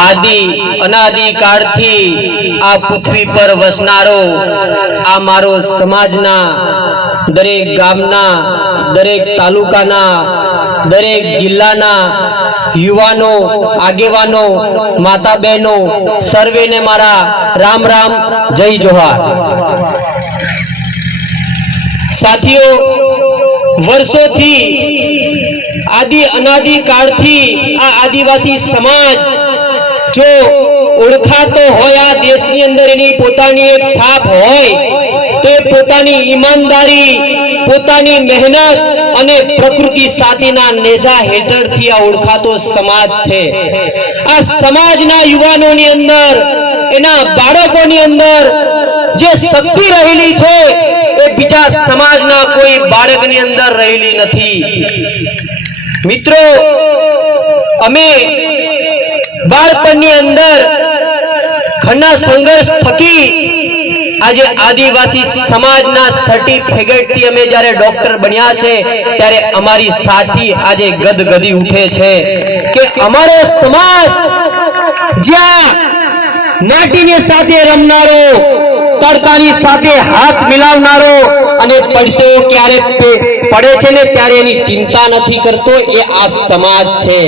આદિ, અનાદિ કાળથી આ પૃથ્વી પર વસનારો, આ મારો સમાજના દરેક ગામના, દરેક તાલુકાના, દરેક જિલ્લાના યુવાનો, આગેવાનો માતા બહેનો સર્વેને મારા રામ રામ, જય જોહાર. સાથીઓ, વર્ષોથી આદિ અનાદિ કાળથી આ આદિવાસી સમાજ જો ઓળખાતો હોય આ દેશની અંદર એની પોતાની એક છાપ હોય, તો એ પોતાની ઈમાનદારી, પોતાની મહેનત અને પ્રકૃતિ સાથેના નેજા હેઠળથી આ ઓળખાતો સમાજ છે. આ સમાજના યુવાનોની અંદર, એના બાળકોની અંદર જે શક્તિ રહેલી છે, એ બીજા સમાજના કોઈ બાળકની અંદર રહેલી નથી. મિત્રો, અમે બાળપણની અંદર ઘણા સંઘર્ષ થકી આજે આદિવાસી સમાજના સર્ટિફિકેટથી અમે જ્યારે ડોક્ટર બન્યા છે, ત્યારે અમારી સાથી આજે ગદગદી ઉઠે છે કે અમારો સમાજ જ્યાં માટીની સાથે રમનારો તડકાની સાથે હાથ મિલાવનારો અને પડશો ક્યારે પડે છે ને ત્યારે એની ચિંતા નથી કરતો, એ આ સમાજ છે.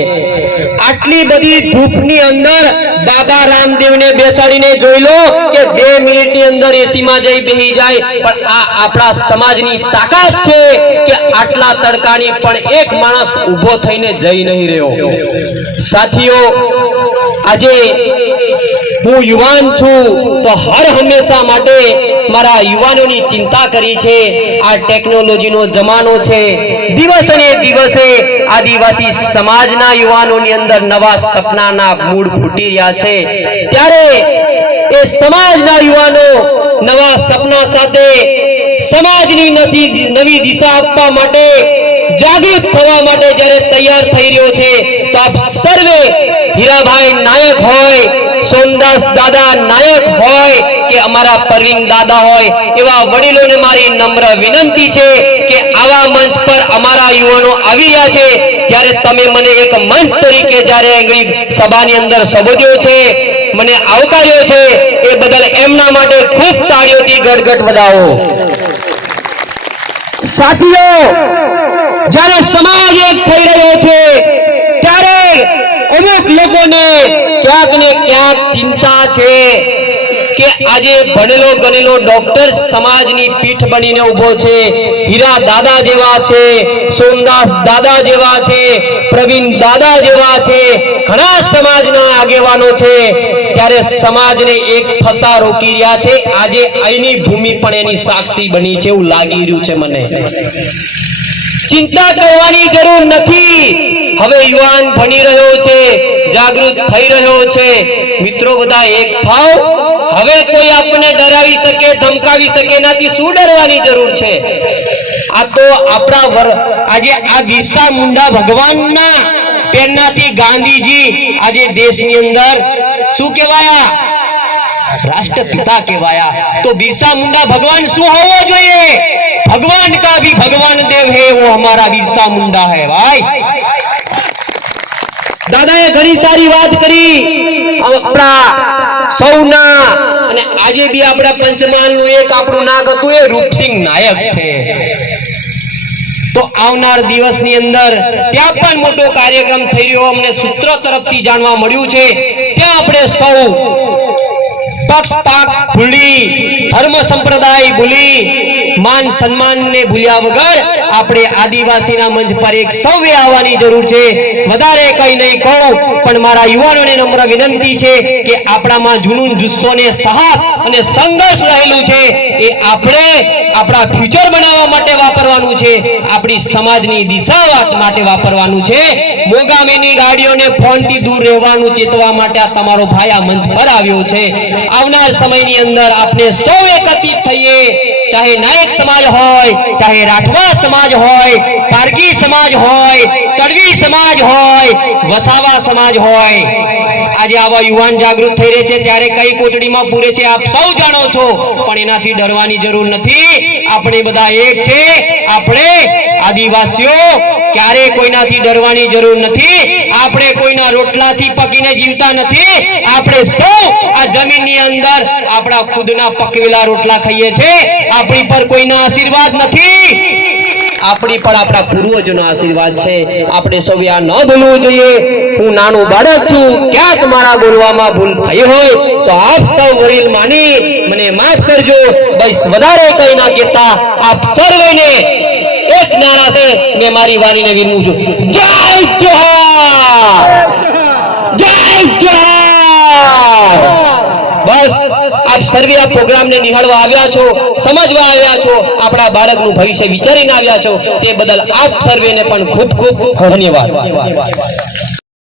આટલી બધી ધૂપની અંદર દાદા રામદેવને બેસાડીને જોઈ લો કે બે મિનિટની અંદર એસીમાં જઈ બેહી જાય, પણ આ આપણા સમાજની તાકાત છે કે આટલા તડકાની પણ એક માણસ ઊભો થઈને જઈ નહીં રહ્યો. સાથીઓ, આજે હું યુવાન છું, તો હર હંમેશા માટે મારા યુવાનોની ચિંતા કરી છે. આ ટેકનોલોજીનો જમાનો છે. દિવસે ને દિવસે આદિવાસી સમાજના યુવાનોની અંદર નવા સપનાના મૂળ ફૂટી રહ્યા છે. ત્યારે એ સમાજના યુવાનો નવા સપના સાથે સમાજની નવી દિશા આપવા માટે જાગૃત થવા માટે જ્યારે તૈયાર થઈ રહ્યો છે, તો આપ સર્વે હીરાભાઈ નાયક હોય સોમદાસ દાદા નાયક હોય કે અમારા પરવીન દાદા હોય, એવા વડીલોને મારી નમ્ર વિનંતી છે કે આવા મંચ પર અમારા યુવાનો આવી રહ્યા છે. ત્યારે તમે મને એક મંચ તરીકે જ્યારે સભાની અંદર સંબોધ્યો છે, મને આવકાર્યો છે, એ બદલ એમના માટે ખૂબ તાળીઓથી ગડગડ વધાવો સાથીઓ, જ્યારે સમાજ એક થઈ રહ્યો છે, ત્યારે અમુક લોકોને ક્યાંક ને ક્યાંક ચિંતા છે કે આજે ભણેલો ગણેલો ડોક્ટર સમાજની પીઠ બનીને ઊભો છે, હીરા દાદા જેવા છે, સોમદાસ દાદા જેવા છે, પ્રવીણ દાદા જેવા છે, ઘણા સમાજના આગેવાનો છે. ત્યારે સમાજને એક થતા રોકી રહ્યા છે. આજે અહીંની ભૂમિ પણ એની સાક્ષી બની છે એવું લાગી રહ્યું છે મને. ચિંતા કરવાની જરૂર નથી. હવે યુવાન ભણી રહ્યો છે, જાગૃત થઈ રહ્યો છે. મિત્રો બધા એક થાવ. હવે કોઈ આપણને ડરાવી શકે, ધમકાવી શકે, એનાથી શું ડરવાની જરૂર છે? આ તો આપણા આજે આ બિરસા મુંડા ભગવાનના પ્રેરણાથી ગાંધીજી આજે દેશની અંદર શું કહેવાયા? રાષ્ટ્રપિતા કહેવાયા. તો બિરસા મુંડા ભગવાન શું હોવો જોઈએ? ભગવાન કા ભી ભગવાન દેવ હે, વો હમારા બિરસા મુંડા હે, ભાઈ. દાદાએ ઘણી સારી વાત કરી. આપણા સૌના અને આજે બી આપણા પંચમહાલનું એક આપણું નાગ હતું એ રૂપસિંહ નાયક છે. તો આવનાર દિવસની અંદર ત્યાં પણ મોટો કાર્યક્રમ થઈ રહ્યો અમને સૂત્ર તરફથી જાણવા મળ્યું છે. ત્યાં આપણે સૌ પક્ષ પાક ભૂલી, ધર્મ સંપ્રદાય ભૂલી માન સન્માન ને ભૂલ્યા વગર આપણે આદિવાસીના મંચ પર એક સૌએ આવવાની જરૂર છે. વધારે કઈ નહીં કહું, પણ મારા યુવાનોને નમ્ર વિનંતી છે કે આપણામાં જુનૂન જુસ્સો ને સાહસ અને સંઘર્ષ રહેલું છે. એ આપણે આપણા ફ્યુચર બનાવવા માટે વાપરવાનું છે. આપણી સમાજની દિશા માટે વાપરવાનું છે. મોગામીની ગાડીઓને ફોનથી દૂર રહેવાનું ચેતવા માટે આ તમારો ભાઈ આ મંચ પર આવ્યો છે. આવનાર સમયની અંદર આપણે સૌ એકત્રિત થઈએ. ચાહે નાયક સમાજ હોય ચાહે રાઠવા સમાજ હોય પારગી સમાજ હોય તડવી સમાજ હોય વસાવા સમાજ હોય આજે આવા યુવાન જાગૃત થઈ રહે છે, ત્યારે કઈ કોટડીમાં પૂરે છે આપ સૌ જાણો છો, પણ એનાથી ડરવાની જરૂર નથી. આપણે બધા એક છે, આપણે આદિવાસીઓ ક્યારે કોઈનાથી ડરવાની જરૂર નથી. આપણે કોઈના રોટલાથી પકીને જીવતા નથી. આપણે સૌ આ જમીનની અંદર આપણા ખુદના પકવેલા રોટલા ખાઈએ છીએ આપણી પર કોઈના આશીર્વાદ નથી. આપણી પણ આપણા પૂર્વજોનો આશીર્વાદ છે. આપણે સૌએ આ ન ભૂલવું જોઈએ. હું નાનું બાળક છું. ક્યાંક મારા બોલવામાં ભૂલ થઈ હોય તો આપ સૌ વડીલ માની, મને માફ કરજો. બસ વધારે કઈ ના કહેતા. આપ સર્વેને નાણા છે, મેં મારી વાણીને વિનવું છું. જય જોહાર જય બસ, આપ સર્વે આ પ્રોગ્રામને નિહાળવા આવ્યા છો, સમજવા આવ્યા છો, આપણા બાળકનું ભવિષ્ય વિચારીને આવ્યા છો, તે બદલ આપ સર્વેને પણ ખૂબ ખૂબ ધન્યવાદ.